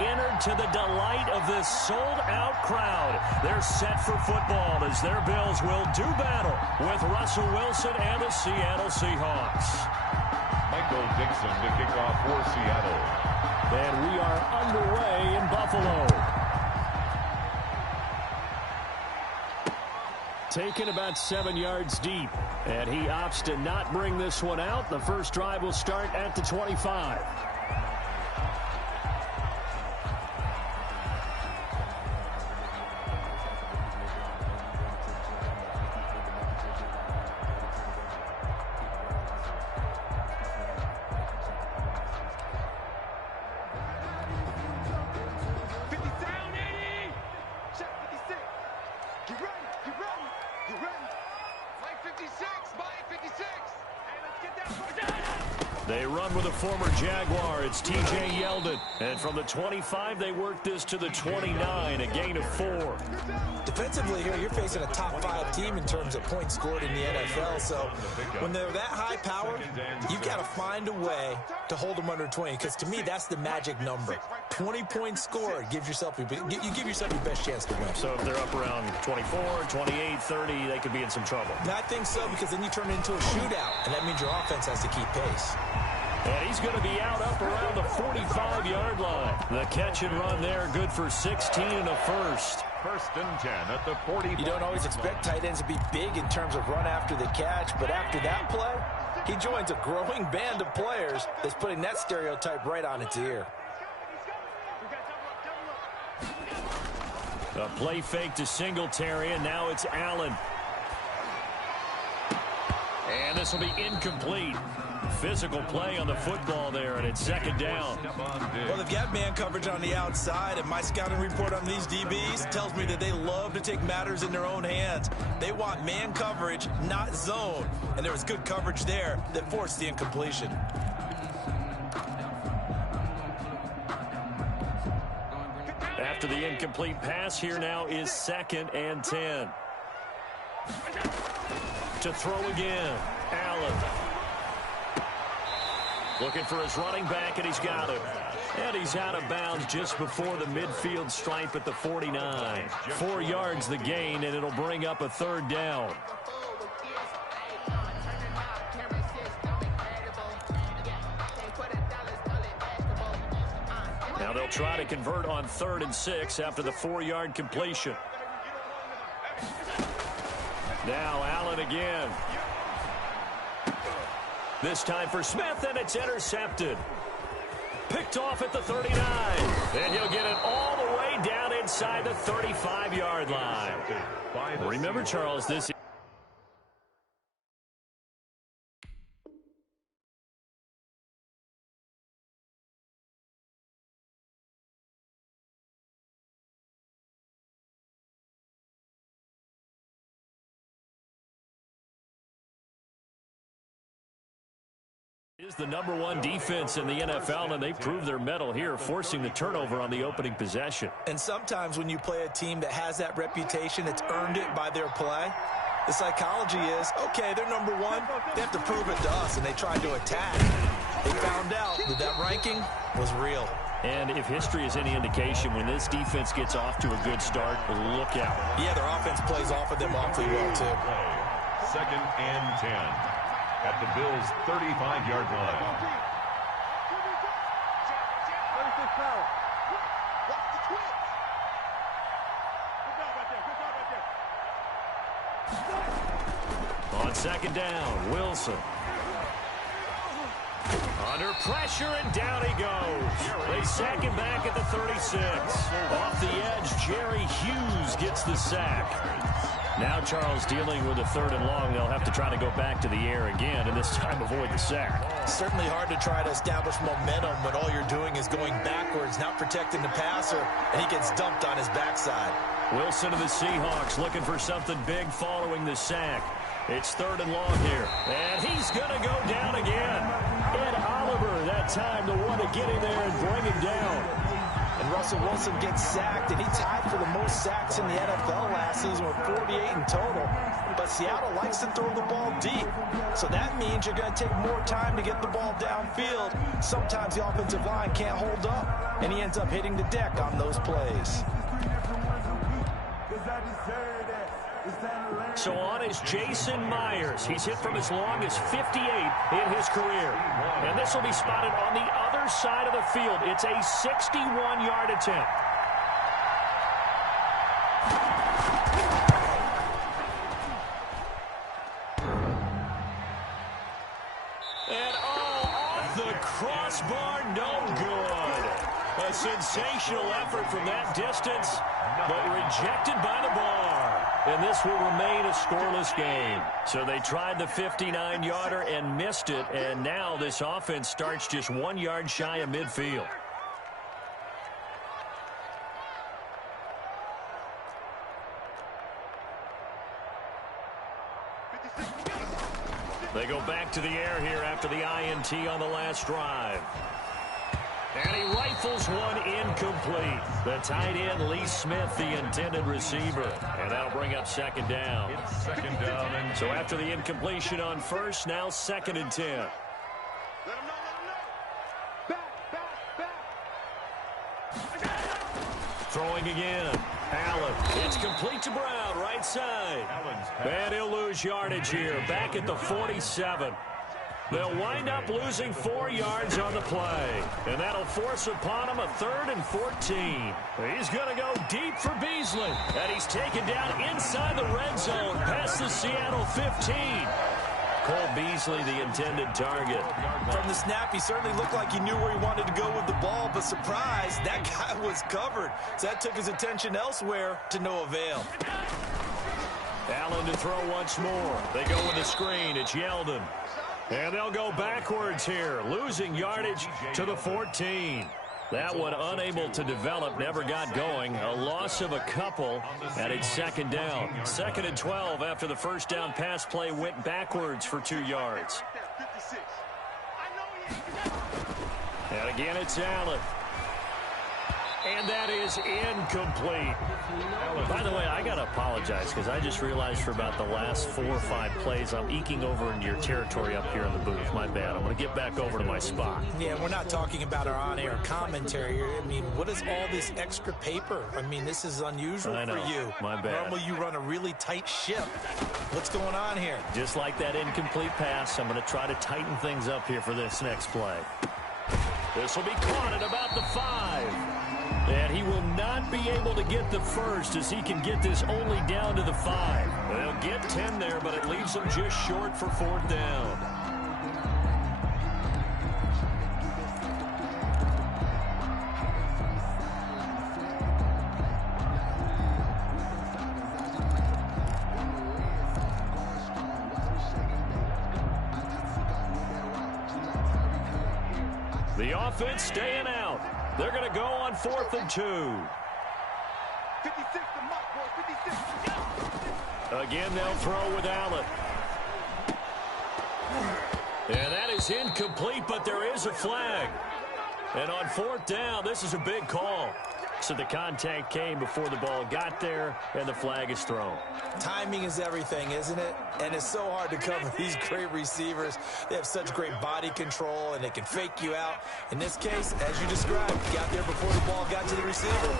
entered to the delight of this sold-out crowd. They're set for football as their Bills will do battle with Russell Wilson and the Seattle Seahawks. Michael Dixon to kick off for Seattle. And we are underway in Buffalo. Taken about 7 yards deep. And he opts to not bring this one out. The first drive will start at the 25. They run with a former Jaguar. It's T.J. Yeldon. And from the 25, they work this to the 29, a gain of 4. Defensively here, you're facing a top-5 team in terms of points scored in the NFL. So when they're that high powered, you've got to find a way to hold them under 20. Because to me, that's the magic number. 20 points scored gives yourself you give yourself your best chance to win. So if they're up around 24, 28, 30, they could be in some trouble. I think so, because then you turn it into a shootout, and that means your offense has to keep pace. And he's going to be out up around the 45-yard line. The catch and run there, good for 16 and a first. First and 10 at the 40. You don't always expect tight ends to be big in terms of run after the catch, but after that play, he joins a growing band of players that's putting that stereotype right on its ear. A play fake to Singletary, and now it's Allen. And this will be incomplete. Physical play on the football there, and it's second down. Well, they've got man coverage on the outside, and my scouting report on these DBs tells me that they love to take matters in their own hands. They want man coverage, not zone. And there was good coverage there that forced the incompletion. After the incomplete pass, here now is second and 10. To throw again, Allen. Looking for his running back, and he's got him. And he's out of bounds just before the midfield stripe at the 49. 4 yards the gain, and it'll bring up a third down. Now they'll try to convert on 3rd and 6 after the 4-yard completion. Now Allen again. This time for Smith, and it's intercepted. Picked off at the 39. And he'll get it all the way down inside the 35-yard line. Remember, Charles, this is the #1 defense in the NFL, and they prove their mettle here, forcing the turnover on the opening possession. And sometimes when you play a team that has that reputation, it's earned it by their play. The psychology is, okay, they're #1. They have to prove it to us, and they tried to attack. They found out that that ranking was real. And if history is any indication, when this defense gets off to a good start, look out. Yeah, their offense plays off of them awfully well, too. Second and 10 at the Bills' 35-yard line. On second down, Wilson. Under pressure, and down he goes. They sack him back at the 36. Off the edge, Jerry Hughes gets the sack. Now Charles dealing with a 3rd and long. They'll have to try to go back to the air again, and this time avoid the sack. Certainly hard to try to establish momentum when all you're doing is going backwards, not protecting the passer, and he gets dumped on his backside. Wilson of the Seahawks looking for something big following the sack. It's 3rd and long here, and he's going to go down again. Ed Oliver, that time, the one to get him there and bring him down. And Russell Wilson gets sacked, and he tied for the most sacks in the NFL last season with 48 in total. But But Seattle likes to throw the ball deep. So that means you're going to take more time to get the ball downfield. Sometimes the offensive line can't hold up, and he ends up hitting the deck on those plays. So on is Jason Myers. He's hit from as long as 58 in his career. And this will be spotted on the other side of the field. It's a 61-yard attempt. And off the crossbar, no good. A sensational effort from that distance, but rejected by the bar. And this will remain a scoreless game. So they tried the 59-yarder and missed it, and now this offense starts just 1 yard shy of midfield. They go back to the air here after the INT on the last drive. And he rifles one incomplete. The tight end, Lee Smith, the intended receiver. And that'll bring up second down. It's second down. And so after the incompletion on first, now 2nd and 10. Throwing again. Allen. It's complete to Brown, right side. And he'll lose yardage here. Back at the 47. They'll wind up losing 4 yards on the play. And that'll force upon him a 3rd and 14. He's going to go deep for Beasley. And he's taken down inside the red zone past the Seattle 15. Cole Beasley, the intended target. From the snap, he certainly looked like he knew where he wanted to go with the ball, but surprise, that guy was covered. So that took his attention elsewhere to no avail. Allen to throw once more. They go with the screen. It's Yeldon. And they'll go backwards here, losing yardage to the 14. That one unable to develop, never got going. A loss of a couple, and it's 2nd down. 2nd and 12 after the first down pass play went backwards for 2 yards. And again, it's Allen. And that is incomplete. By the way, I got to apologize because I just realized for about the last 4 or 5 plays, I'm eking over into your territory up here in the booth. My bad. I'm going to get back over to my spot. Yeah, we're not talking about our on-air commentary. I mean, what is all this extra paper? I mean, this is unusual for you. My bad. Normally, you run a really tight ship. What's going on here? Just like that incomplete pass, I'm going to try to tighten things up here for this next play. This will be caught at about the 5. And he will not be able to get the first as he can get this only down to the 5. They'll get 10 there, but it leaves them just short for 4th down. The offense staying out. They're going to go on 4th and 2. 56 to Mike, boy, 56. Again, they'll throw with Allen. And that is incomplete, but there is a flag. And on 4th down, this is a big call. So the contact came before the ball got there, and the flag is thrown. Timing is everything, isn't it? And it's so hard to cover these great receivers. They have such great body control, and they can fake you out. In this case, as you described, he got there before the ball got to the receiver.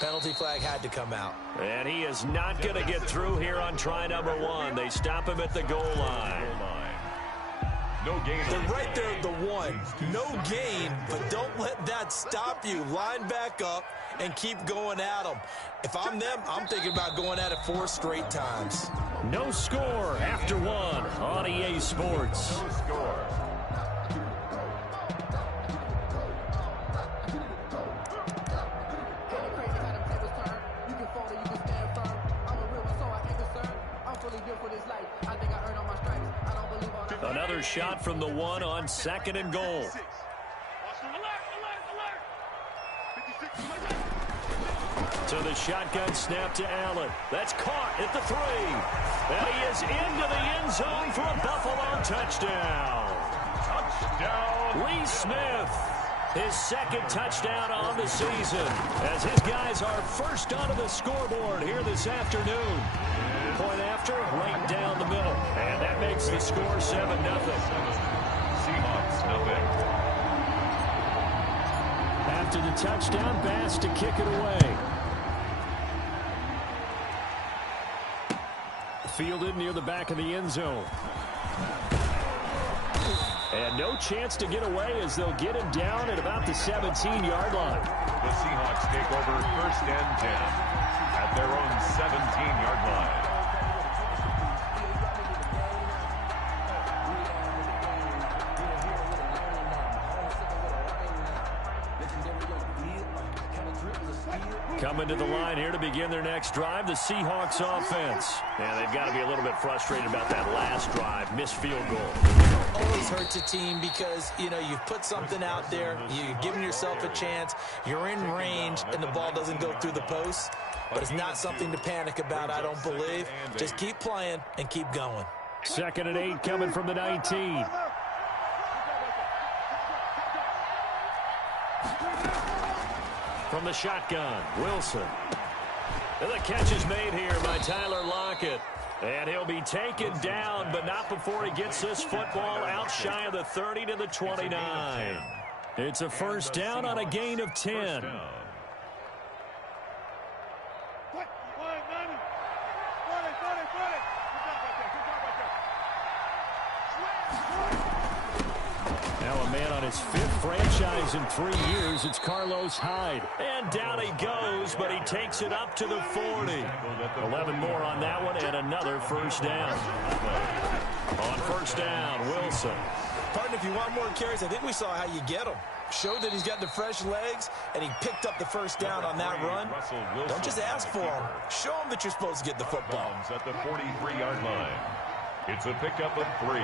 Penalty flag had to come out. And he is not going to get through here on try number 1. They stop him at the goal line. no gain. They're right there at the 1. No gain, but don't let that stop you. Line back up and keep going at them. If I'm them, I'm thinking about going at it 4 straight times. No score after 1 on EA Sports. No score. Another shot from the 1 on 2nd and goal. So the shotgun snap to Allen. That's caught at the 3. And he is into the end zone for a Buffalo touchdown. Touchdown. Lee Smith. His second touchdown on the season as his guys are first onto the scoreboard here this afternoon. Point after, right down the middle. And that makes the score 7-0. Seahawks, nothing. After the touchdown, Bass to kick it away. Fielded near the back of the end zone. And no chance to get away as they'll get him down at about the 17-yard line. The Seahawks take over 1st and 10 at their own 17-yard line. Coming to the line here to begin their next drive, the Seahawks offense. And they've got to be a little bit frustrated about that last drive, missed field goal. Always hurts a team because, you know, you've put something out there, you've given yourself a chance, you're in range, and the ball doesn't go through the post. But it's not something to panic about, I don't believe. Just keep playing and keep going. 2nd and 8 coming from the 19. From the shotgun, Wilson. And the catch is made here by Tyler Lockett. And he'll be taken down, but not before he gets this football out shy of the 30 to the 29. It's a first down on a gain of 10. Now a man on his 5th franchise in 3 years. It's Carlos Hyde. And down he goes, but he takes it up to the 40. 11 more on that one, and another first down. On first down, Wilson. Pardon, if you want more carries, I think we saw how you get them. Showed that he's got the fresh legs, and he picked up the first down on that run. Don't just ask for him. Show him that you're supposed to get the football. At the 43-yard line. It's a pickup of 3.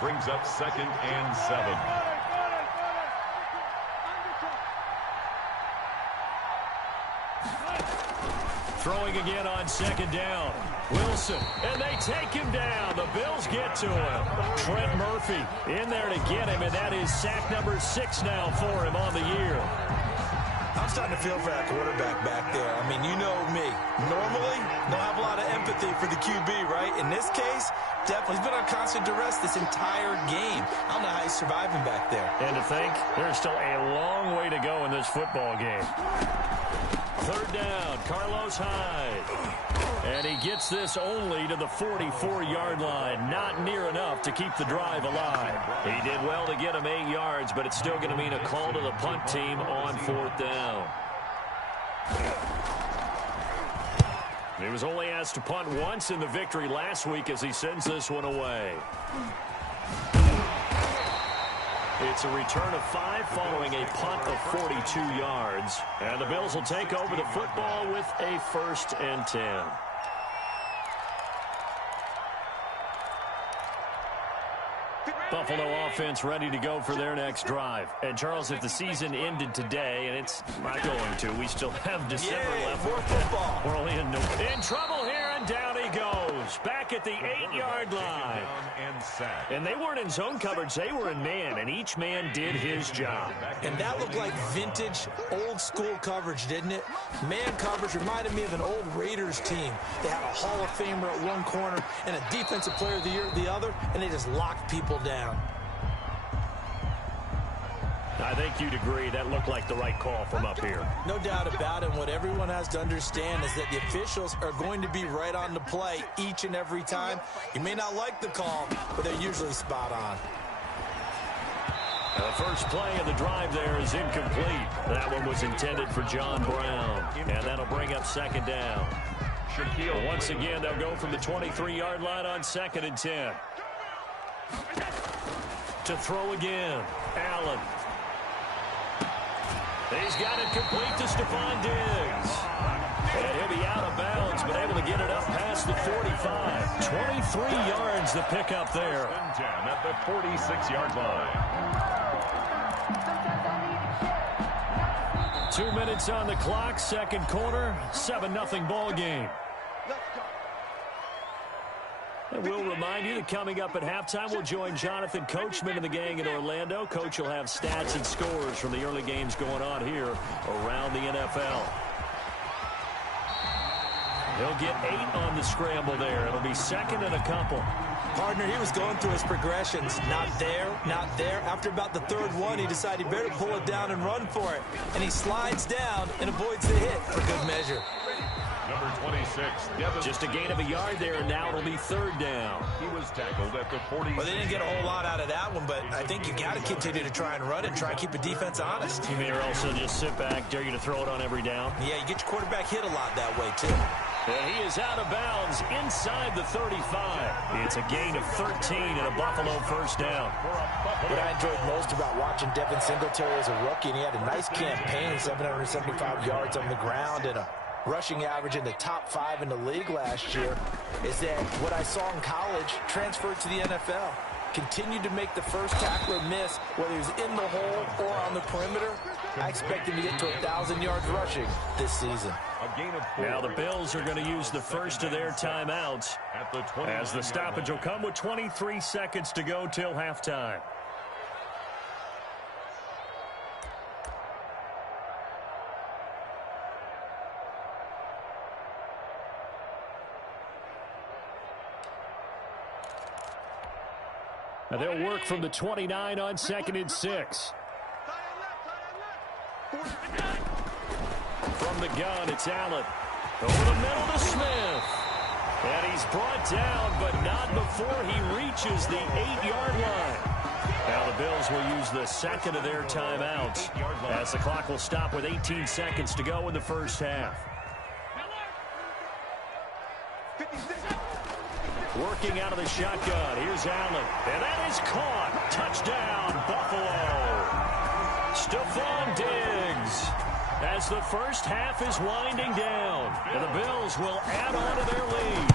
Brings up 2nd and 7. Throwing again on 2nd down. Wilson, and they take him down. The Bills get to him. Trent Murphy in there to get him, and that is sack number 6 now for him on the year. I'm starting to feel for that quarterback back there. I mean, you know me. Normally, don't have a lot of empathy for the QB, right? In this case, definitely, he's been on constant duress this entire game. I don't know how he's surviving back there. And to think, there's still a long way to go in this football game. 3rd down, Carlos Hyde. And he gets this only to the 44-yard line. Not near enough to keep the drive alive. He did well to get him 8 yards, but it's still going to mean a call to the punt team on 4th down. He was only asked to punt once in the victory last week as he sends this one away. It's a return of 5 following a punt of 42 yards. And the Bills will take over the football with a 1st and 10. Buffalo offense ready to go for their next drive. And, Charles, if the season ended today, and it's not going to, we still have December left. More football. We're only in trouble here, and down he goes. Back at the 8-yard line. And they weren't in zone coverage. They were in man, and each man did his job. And that looked like vintage, old-school coverage, didn't it? Man coverage reminded me of an old Raiders team. They had a Hall of Famer at one corner and a Defensive Player of the Year at the other, and they just locked people down. I think you'd agree that looked like the right call from up here. No doubt about it. And what everyone has to understand is that the officials are going to be right on the play each and every time. You may not like the call, but they're usually spot on. The first play of the drive there is incomplete. That one was intended for John Brown. And that'll bring up 2nd down. Once again, they'll go from the 23-yard line on 2nd and 10. To throw again, Allen. He's got it complete to Stephon Diggs. And he'll be out of bounds, but able to get it up past the 45. 23 yards to pick up there. 10 at the 46-yard line. 2 minutes on the clock, 2nd quarter, 7-0 ball game. And we'll remind you that coming up at halftime, we'll join Jonathan Coachman and the gang in Orlando. Coach will have stats and scores from the early games going on here around the NFL. He'll get 8 on the scramble there. It'll be second and a couple. Partner, he was going through his progressions. Not there, not there. After about the third one, he decided he better pull it down and run for it. And he slides down and avoids the hit for good measure. Number 26, Devin. Just a gain of a yard there, and now it'll be third down. He was tackled at the 40. Well, they didn't get a whole lot out of that one, but I think you got to continue to try and run and try and keep the defense honest. You may also just sit back, dare you to throw it on every down. Yeah, you get your quarterback hit a lot that way, too. And he is out of bounds inside the 35. It's a gain of 13 and a Buffalo first down. What I enjoyed most about watching Devin Singletary as a rookie, and he had a nice campaign, 775 yards on the ground and a rushing average in the top 5 in the league last year, is that what I saw in college transferred to the NFL. Continued to make the first tackler miss, whether he's in the hole or on the perimeter. I expect him to get to 1,000 yards rushing this season. A gain of 4. Now the Bills are going to use the first of their timeouts At the 20 as the stoppage will come with 23 seconds to go till halftime. Now they'll work from the 29 on 2nd and 6. From the gun, it's Allen. Over the middle to Smith. And he's brought down, but not before he reaches the 8-yard line. Now the Bills will use the second of their timeouts as the clock will stop with 18 seconds to go in the first half. Working out of the shotgun. Here's Allen. And that is caught. Touchdown, Buffalo. Stephon Diggs. As the first half is winding down. And the Bills will add on to their lead.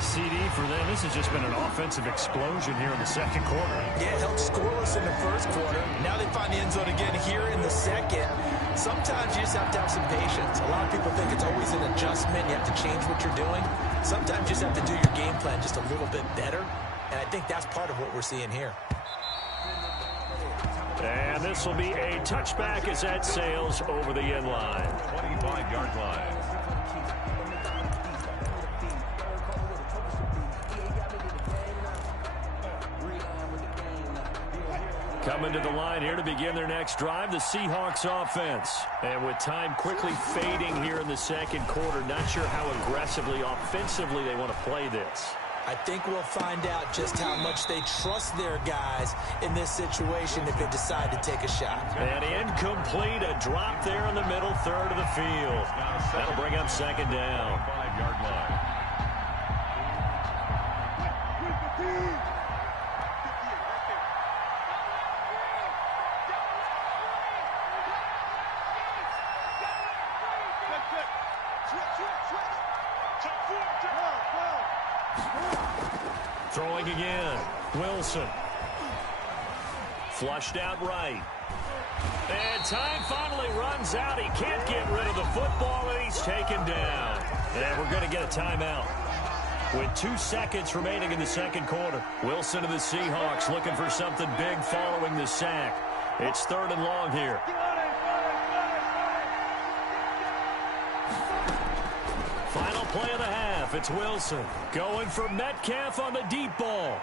CD for them. This has just been an offensive explosion here in the second quarter. Yeah, it held scoreless in the first quarter. Now they find the end zone again here in the second. Sometimes you just have to have some patience. A lot of people think it's always an adjustment. You have to change what you're doing. Sometimes you just have to do your game plan just a little bit better. And I think that's part of what we're seeing here. And this will be a touchback as that sails over the end line. 25-yard line. Coming to the line here to begin their next drive, the Seahawks offense. And with time quickly fading here in the second quarter, not sure how aggressively, offensively they want to play this. I think we'll find out just how much they trust their guys in this situation if they decide to take a shot. And incomplete, a drop there in the middle third of the field. That'll bring up second down. 5-yard line. Throwing again. Wilson. Flushed out right. And time finally runs out. He can't get rid of the football, and he's taken down. And we're going to get a timeout. With 2 seconds remaining in the second quarter. Wilson of the Seahawks looking for something big following the sack. It's 3rd and long here. Final play of the half. It's Wilson going for Metcalf on the deep ball.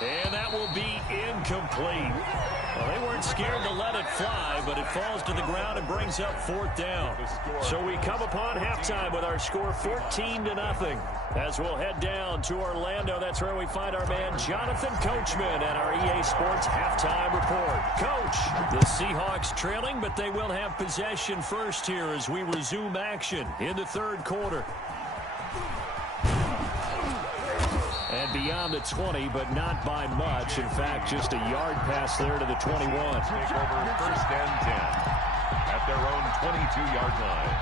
And that will be incomplete. Well, they weren't scared to let it fly, but it falls to the ground and brings up 4th down. So we come upon halftime with our score 14-0. As we'll head down to Orlando, that's where we find our man Jonathan Coachman at our EA Sports Halftime Report. Coach, the Seahawks trailing, but they will have possession first here as we resume action in the third quarter. And beyond the 20, but not by much. In fact, just a yard pass there to the 21. Take over 1st and 10 at their own 22-yard line.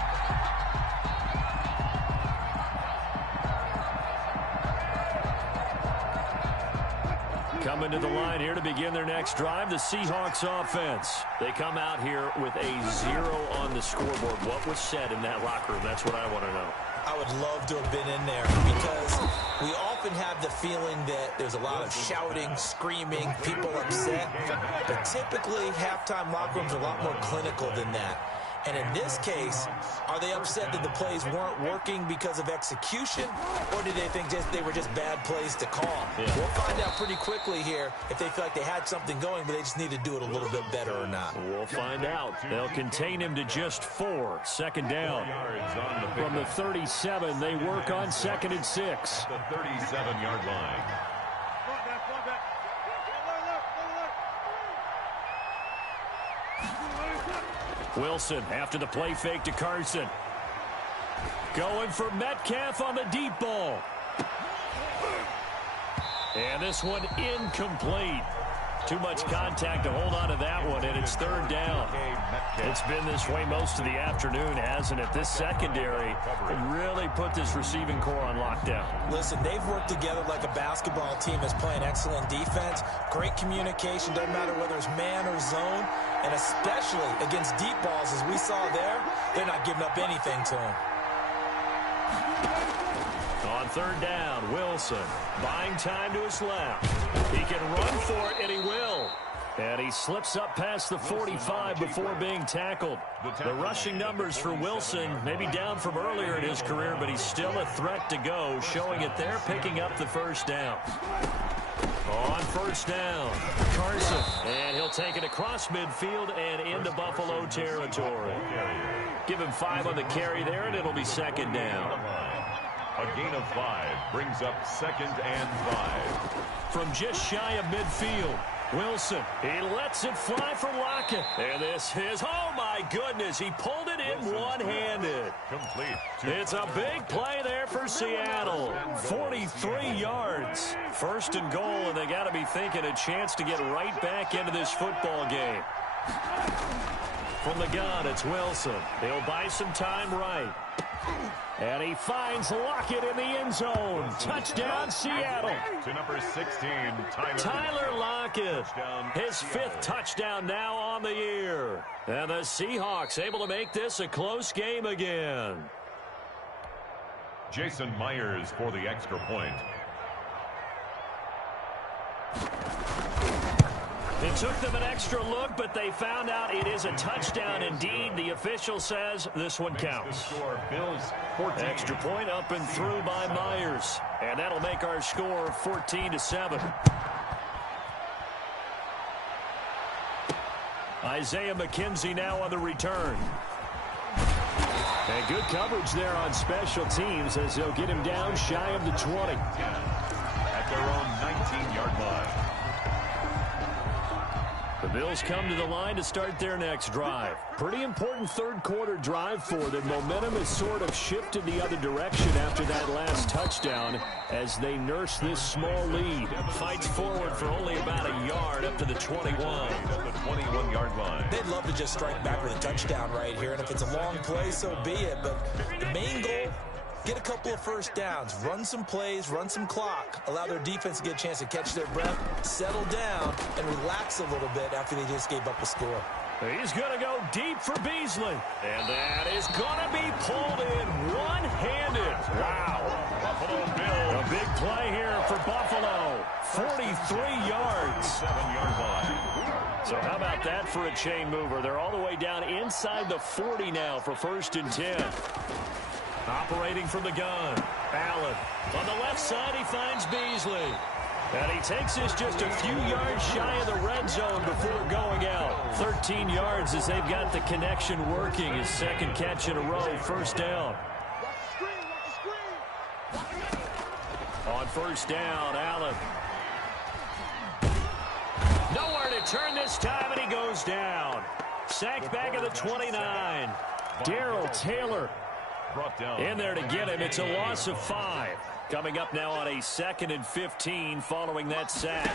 Coming to the line here to begin their next drive, the Seahawks offense. They come out here with a 0 on the scoreboard. What was said in that locker room? That's what I want to know. I would love to have been in there because we often have the feeling that there's a lot of shouting, screaming, people upset. But typically, halftime locker rooms are a lot more clinical than that. And in this case, are they upset that the plays weren't working because of execution, or do they think they were just bad plays to call? Yeah. We'll find out pretty quickly here if they feel like they had something going, but they just need to do it a little bit better or not. We'll find out. They'll contain him to just 4. Second down. From the 37, they work on 2nd and 6. The 37-yard line. Wilson after the play fake to Carson. Going for Metcalf on the deep ball. And this one incomplete. Too much contact to hold on to that one, and it's 3rd down. It's been this way most of the afternoon, hasn't it? This secondary really put this receiving core on lockdown. Listen, they've worked together like a basketball team that's playing excellent defense. Great communication, doesn't matter whether it's man or zone. And especially against deep balls, as we saw there, they're not giving up anything to them. On 3rd down, Wilson buying time to his left. He can run for it, and he will. And he slips up past the 45 before being tackled. The rushing numbers for Wilson may be down from earlier in his career, but he's still a threat to go, showing it there, picking up the 1st down. On 1st down, Carson. And he'll take it across midfield and into Buffalo territory. Give him 5 on the carry there, and it'll be 2nd down. A gain of 5 brings up 2nd and 5. From just shy of midfield, Wilson, he lets it fly for Lockett. And this is, oh my goodness, he pulled it in one-handed. Complete. It's a big play there for Seattle. 43 yards. 1st and goal, and they got to be thinking a chance to get right back into this football game. From the gun, it's Wilson. He'll buy some time right. And he finds Lockett in the end zone. Touchdown, Seattle. To number 16, Tyler Lockett. His 5th touchdown now on the year. And the Seahawks able to make this a close game again. Jason Myers for the extra point. It took them an extra look, but they found out it is a touchdown indeed. The official says this one counts. Extra point up and through by Myers. And that'll make our score 14-7. Isaiah McKenzie now on the return. And good coverage there on special teams as they'll get him down shy of the 20. At their own 19-yard line. The Bills come to the line to start their next drive. Pretty important 3rd quarter drive for them. Momentum has sort of shifted the other direction after that last touchdown as they nurse this small lead. Fights forward for only about a yard up to the 21. The 21-yard line. They'd love to just strike back with a touchdown right here, and if it's a long play, so be it. But the main goal, get a couple of 1st downs, run some plays, run some clock, allow their defense to get a chance to catch their breath, settle down, and relax a little bit after they just gave up a score. He's going to go deep for Beasley. And that is going to be pulled in one-handed. Wow. Buffalo Bills. A big play here for Buffalo. 43 yards. 7-yard line. So how about that for a chain mover? They're all the way down inside the 40 now for 1st and 10. Operating from the gun, Allen. On the left side, he finds Beasley. And he takes this just a few yards shy of the red zone before going out. 13 yards as they've got the connection working. His 2nd catch in a row, 1st down. On 1st down, Allen. Nowhere to turn this time, and he goes down. Sacked back at the 29. Darrell Taylor in there to get him. It's a loss of 5. Coming up now on a 2nd and 15 following that sack.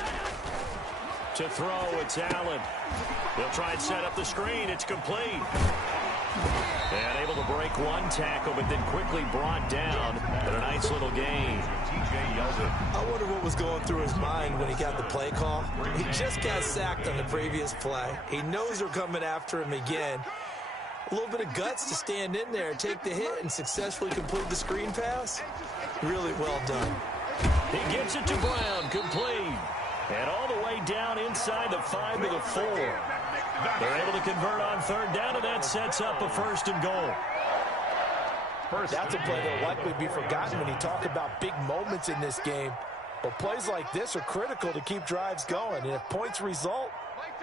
To throw, it's Allen. He'll try and set up the screen. It's complete. And able to break one tackle, but then quickly brought down. But a nice little gain. I wonder what was going through his mind when he got the play call. He just got sacked on the previous play. He knows they're coming after him again. A little bit of guts to stand in there, take the hit, and successfully complete the screen pass. Really well done. He gets it to Brown, complete. And all the way down inside the 5 to the 4. They're able to convert on third down, and that sets up a 1st and goal. That's a play that will likely be forgotten when you talk about big moments in this game. But plays like this are critical to keep drives going. And if points result,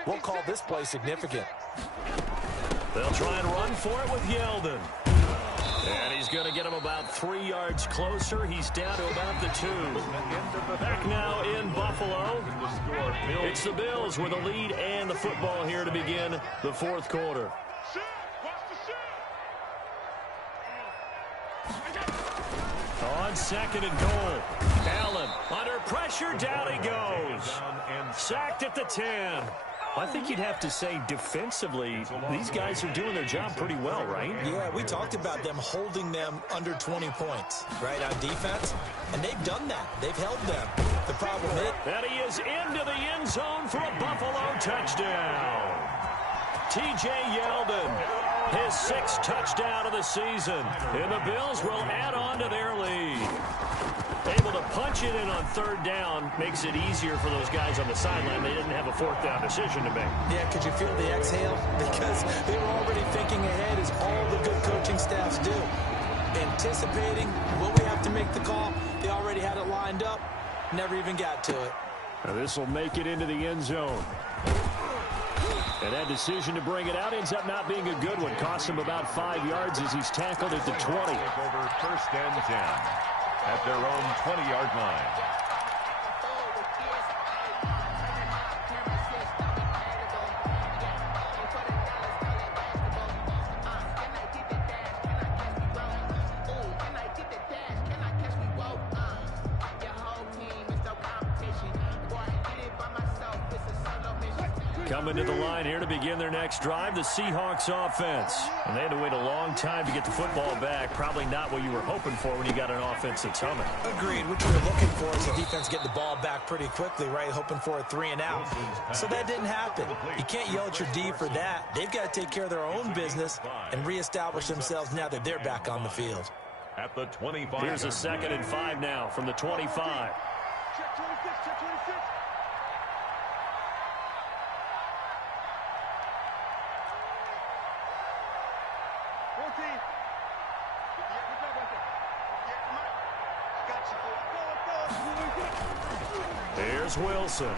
we'll call this play significant. They'll try and run for it with Yeldon. And he's going to get him about 3 yards closer. He's down to about the 2. Back now in Buffalo. It's the Bills with a lead and the football here to begin the 4th quarter. On 2nd and goal. Allen under pressure. Down he goes. Sacked at the 10. I think you'd have to say defensively, these guys are doing their job pretty well, right? Yeah, we talked about them holding them under 20 points, right, on defense. And they've done that. They've held them. The problem is... And he is into the end zone for a Buffalo touchdown. T.J. Yeldon, his 6th touchdown of the season. And the Bills will add on to their lead. Able to punch it in on 3rd down makes it easier for those guys on the sideline. They didn't have a 4th down decision to make. Yeah, could you feel the exhale? Because they were already thinking ahead, as all the good coaching staffs do. Anticipating, will we have to make the call? They already had it lined up, never even got to it. Now this will make it into the end zone. And that decision to bring it out ends up not being a good one. Cost him about 5 yards as he's tackled at the 20. Over 1st and 10 at their own 20-yard line. Coming to the line here to begin their next drive, the Seahawks offense. And they had to wait a long time to get the football back. Probably not what you were hoping for when you got an offense that's humming. Agreed. What you were looking for is the defense getting the ball back pretty quickly, right? Hoping for a 3 and out. So that didn't happen. You can't yell at your D for that. They've got to take care of their own business and reestablish themselves now that they're back on the field. At the 25. Here's a 2nd and 5 now from the 25. Check 26, check 26. Here's Wilson.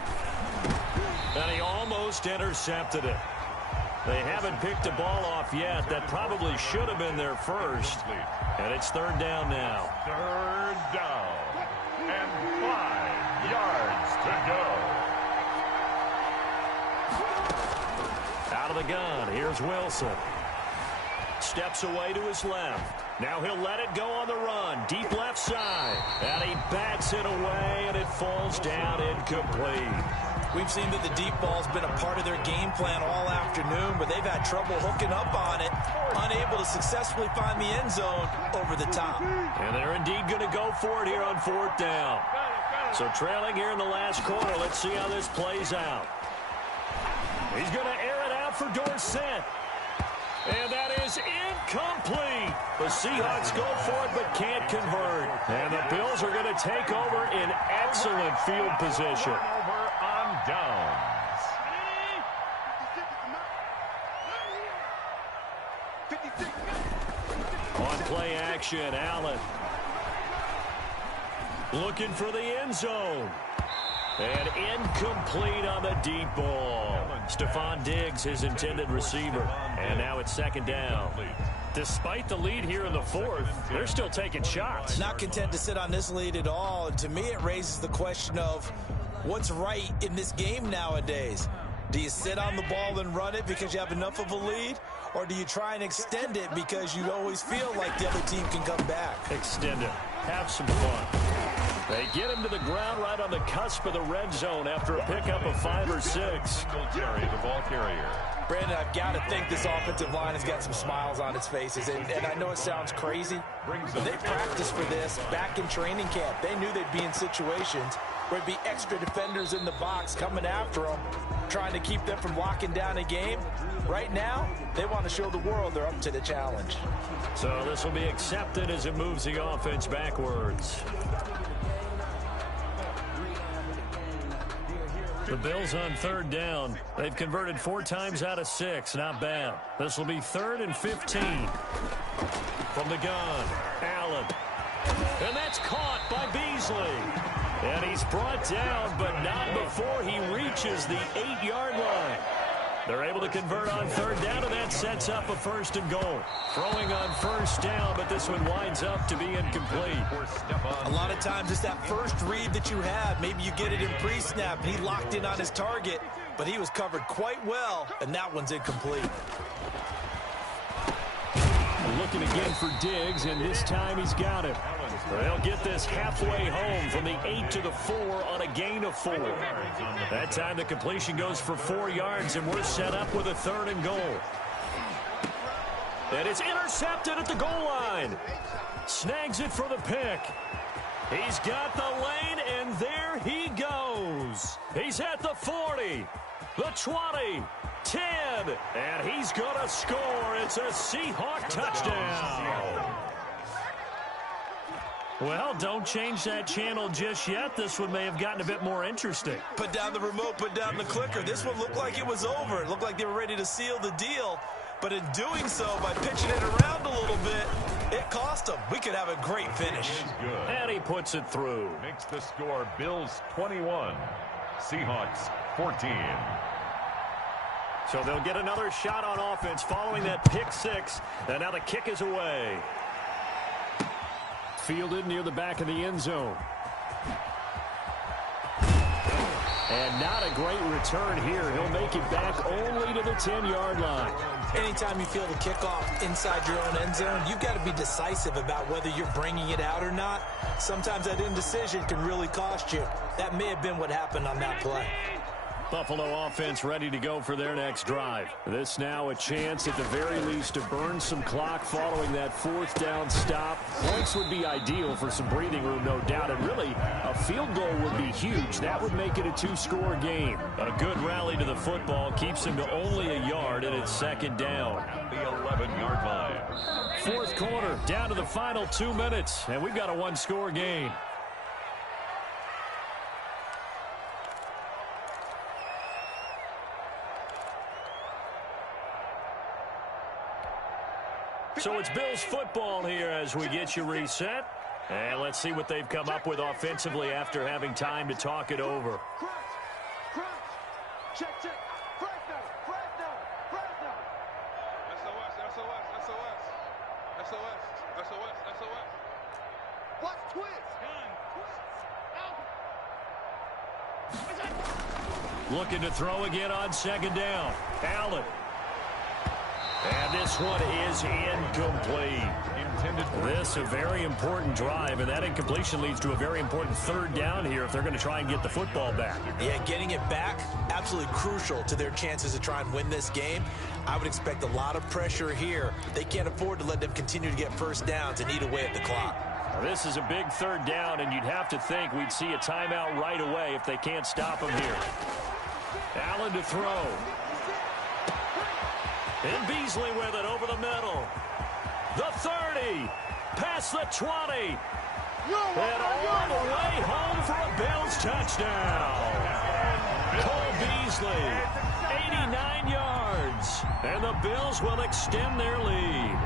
And he almost intercepted it. They haven't picked a ball off yet. That probably should have been their first. And it's 3rd down now. 3rd down. And 5 yards to go. Out of the gun. Here's Wilson. Steps away to his left. Now he'll let it go on the run. Deep left side. And he bats it away, and it falls down incomplete. We've seen that the deep ball's been a part of their game plan all afternoon, but they've had trouble hooking up on it, unable to successfully find the end zone over the top. And they're indeed going to go for it here on 4th down. So trailing here in the last quarter, let's see how this plays out. He's going to air it out for Dorsett. And that is incomplete. The Seahawks go for it but can't convert. And the Bills are going to take over in excellent field position. Over on downs. 56. On play action, Allen. Looking for the end zone. And incomplete on the deep ball. Stephon Diggs, his intended receiver. And now it's 2nd down. Despite the lead here in the 4th, they're still taking shots. Not content to sit on this lead at all. And to me, it raises the question of what's right in this game nowadays. Do you sit on the ball and run it because you have enough of a lead? Or do you try and extend it because you always feel like the other team can come back? Extend it. Have some fun. They get him to the ground right on the cusp of the red zone after a pickup of 5 or 6. Jerry, the ball carrier. Brandon, I've got to think this offensive line has got some smiles on its faces. And I know it sounds crazy, but they practiced for this back in training camp. They knew they'd be in situations where there'd be extra defenders in the box coming after them, trying to keep them from locking down a game. Right now, they want to show the world they're up to the challenge. So this will be accepted as it moves the offense backwards. The Bills on third down. They've converted 4 times out of 6. Not bad. This will be 3rd and 15. From the gun, Allen. And that's caught by Beasley. And he's brought down, but not before he reaches the 8-yard line. They're able to convert on third down, and that sets up a 1st and goal. Throwing on 1st down, but this one winds up to be incomplete. A lot of times it's that first read that you have. Maybe you get it in pre-snap. He locked in on his target, but he was covered quite well, and that one's incomplete. Looking again for Diggs, and this time he's got it. They'll get this halfway home from the 8 to the 4 on a gain of 4. That time the completion goes for 4 yards, and we're set up with a 3rd and goal. And it's intercepted at the goal line. Snags it for the pick. He's got the lane, and there he goes. He's at the 40, the 20, 10, and he's going to score. It's a Seahawk touchdown. Well, don't change that channel just yet. This one may have gotten a bit more interesting. Put down the remote, put down the clicker. This one looked like it was over. It looked like they were ready to seal the deal. But in doing so, by pitching it around a little bit, it cost them. We could have a great finish. And he puts it through. Makes the score Bills 21, Seahawks 14. So they'll get another shot on offense following that pick 6. And now the kick is away. Fielded near the back of the end zone. And not a great return here. He'll make it back only to the 10-yard line. Anytime you feel the kickoff inside your own end zone, you've got to be decisive about whether you're bringing it out or not. Sometimes that indecision can really cost you. That may have been what happened on that play. Buffalo offense ready to go for their next drive. This now a chance at the very least to burn some clock following that 4th down stop. Points would be ideal for some breathing room, no doubt. And really, a field goal would be huge. That would make it a 2-score game. A good rally to the football keeps him to only a yard, and it's 2nd down. The 11-yard line. 4th quarter, down to the final 2 minutes, and we've got a 1-score game. So it's Bills football here as we get you reset. And let's see what they've come up with offensively after having time to talk it over. Crunch. Check. Flag down. SOS. Watch twist. Looking to throw again on 2nd down. Allen. And this one is incomplete. This a very important drive, and that incompletion leads to a very important 3rd down here if they're going to try and get the football back. Yeah, getting it back, absolutely crucial to their chances to try and win this game. I would expect a lot of pressure here. They can't afford to let them continue to get 1st downs and eat away at the clock. Well, this is a big 3rd down, and you'd have to think we'd see a timeout right away if they can't stop him here. Allen to throw. And Beasley with it over the middle. The 30. Past the 20. And all the way home for a Bills touchdown. Cole Beasley, 89 yards. And the Bills will extend their lead.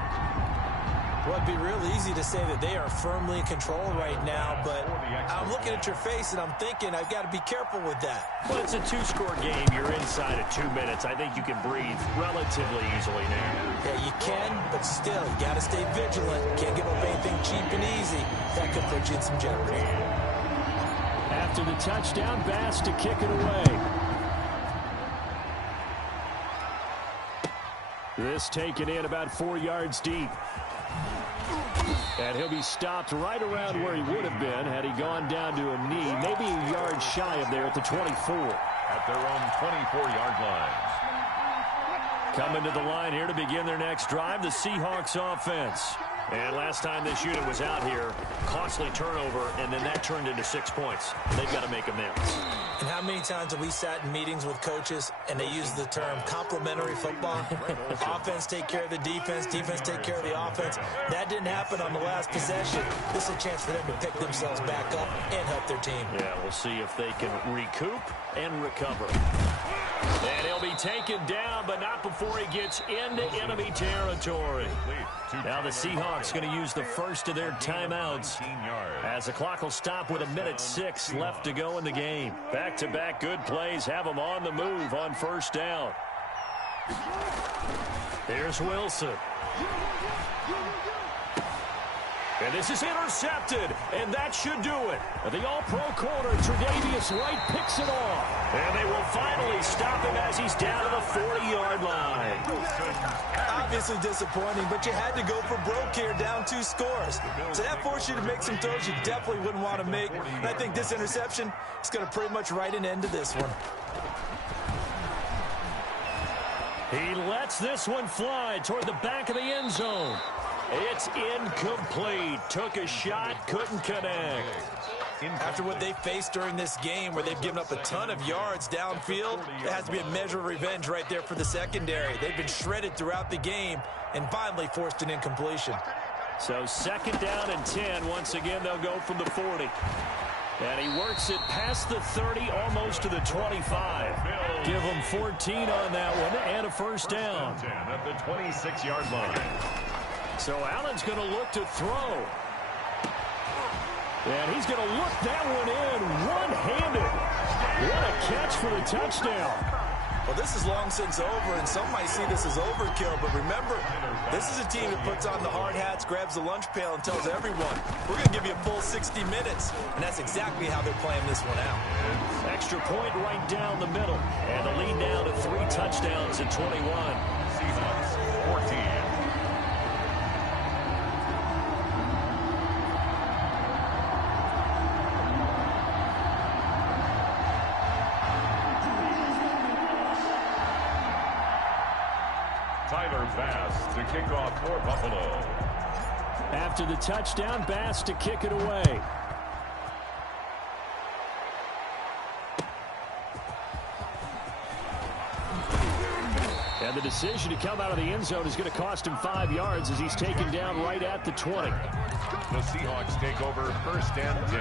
Well, it'd be real easy to say that they are firmly in control right now, but I'm looking at your face and I'm thinking I've got to be careful with that. Well, it's a 2-score game. You're inside of 2 minutes. I think you can breathe relatively easily now. Yeah, you can, but still, you got to stay vigilant. Can't give up anything cheap and easy. That could put you in some jeopardy. After the touchdown, Bass to kick it away. This taken in about 4 yards deep. And he'll be stopped right around where he would have been had he gone down to a knee, maybe a yard shy of there at the 24. At their own 24-yard line. Coming to the line here to begin their next drive, the Seahawks offense. And last time this unit was out here, costly turnover, and then that turned into 6 points. They've got to make amends. And how many times have we sat in meetings with coaches and they use the term complementary football? Offense take care of the defense, defense take care of the offense. That didn't happen on the last possession. This is a chance for them to pick themselves back up and help their team. Yeah, we'll see if they can recoup and recover. And he'll be taken down, but not before he gets into enemy territory. Now the Seahawks going to use the first of their timeouts as the clock will stop with 1:06 left to go in the game. Back-to-back good plays have them on the move on first down. Here's Wilson. And this is intercepted, and that should do it. The all-pro corner, Tre'Davious White, picks it off. And they will finally stop him as he's down to the 40-yard line. Obviously disappointing, but you had to go for broke here, down 2 scores. So that forced you to make some throws you definitely wouldn't want to make. And I think this interception is going to pretty much write an end to this one. He lets this one fly toward the back of the end zone. It's incomplete. Took a shot, couldn't connect. After what they faced during this game where they've given up a ton of yards downfield, it has to be a measure of revenge right there for the secondary. They've been shredded throughout the game and finally forced an incompletion. So second down and 10. Once again, they'll go from the 40. And he works it past the 30, almost to the 25. Give him 14 on that one and a first down. At the 26-yard line. So Allen's going to look to throw. And he's going to look that one in one-handed. What a catch for the touchdown. Well, this is long since over, and some might see this as overkill. But remember, this is a team that puts on the hard hats, grabs the lunch pail, and tells everyone, we're going to give you a full 60 minutes. And that's exactly how they're playing this one out. Extra point right down the middle. And the lead now to 3 touchdowns at 21. Seahawks 14. Bass to kick off for Buffalo. After the touchdown, Bass to kick it away. And the decision to come out of the end zone is going to cost him 5 yards as he's taken down right at the 20. The Seahawks take over first and 10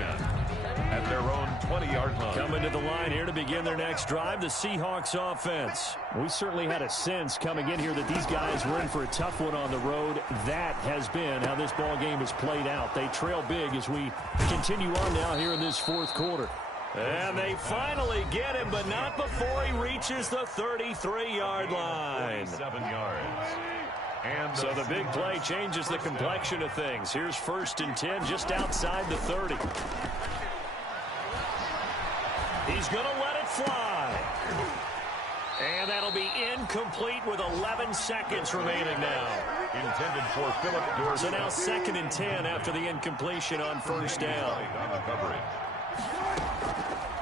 at their own 20-yard line. Coming to the line here to begin their next drive, the Seahawks offense. We certainly had a sense coming in here that these guys were in for a tough one on the road. That has been how this ball game has played out. They trail big as we continue on now here in this fourth quarter. And they finally get him, but not before he reaches the 33-yard line. 7 yards. And so the big play changes the complexion of things. Here's first and 10 just outside the 30. He's going to let it fly. And that'll be incomplete with 11 seconds remaining now. Intended for Philip Dorsey. So now second and 10 after the incompletion on first down. On the coverage.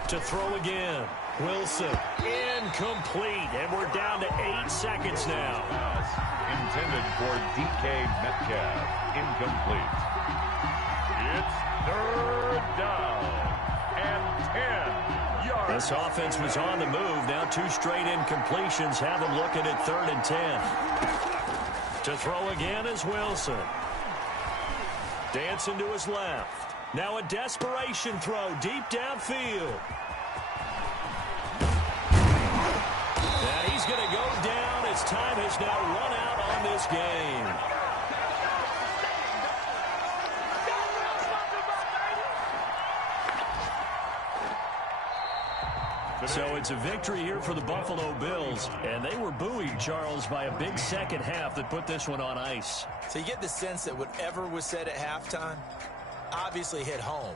To throw again. Wilson. Incomplete. And we're down to 8 seconds now. Intended for DK Metcalf. Incomplete. It's third down and 10 yards. This offense was on the move. Now 2 straight incompletions have them looking at third and 10. To throw again is Wilson. Dancing to his left. Now a desperation throw deep downfield. And he's going to go down as time has now run out on this game. So it's a victory here for the Buffalo Bills, and they were buoyed, Charles, by a big second half that put this one on ice. So you get the sense that whatever was said at halftime obviously hit home.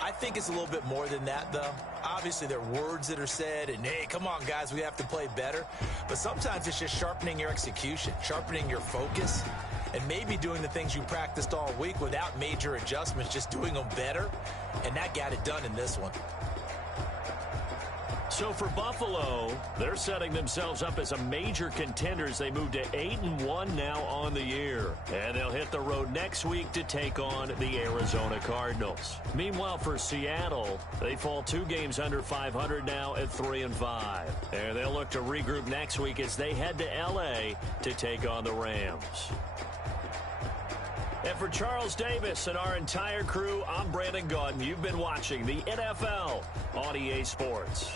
I think it's a little bit more than that, though. Obviously, there are words that are said, and, hey, come on, guys, we have to play better. But sometimes it's just sharpening your execution, sharpening your focus, and maybe doing the things you practiced all week without major adjustments, just doing them better. And that got it done in this one. So for Buffalo, they're setting themselves up as a major contender as they move to 8-1 now on the year. And they'll hit the road next week to take on the Arizona Cardinals. Meanwhile, for Seattle, they fall 2 games under 500 now at 3-5. And they'll look to regroup next week as they head to L.A. to take on the Rams. And for Charles Davis and our entire crew, I'm Brandon Gaudin. You've been watching the NFL on EA Sports.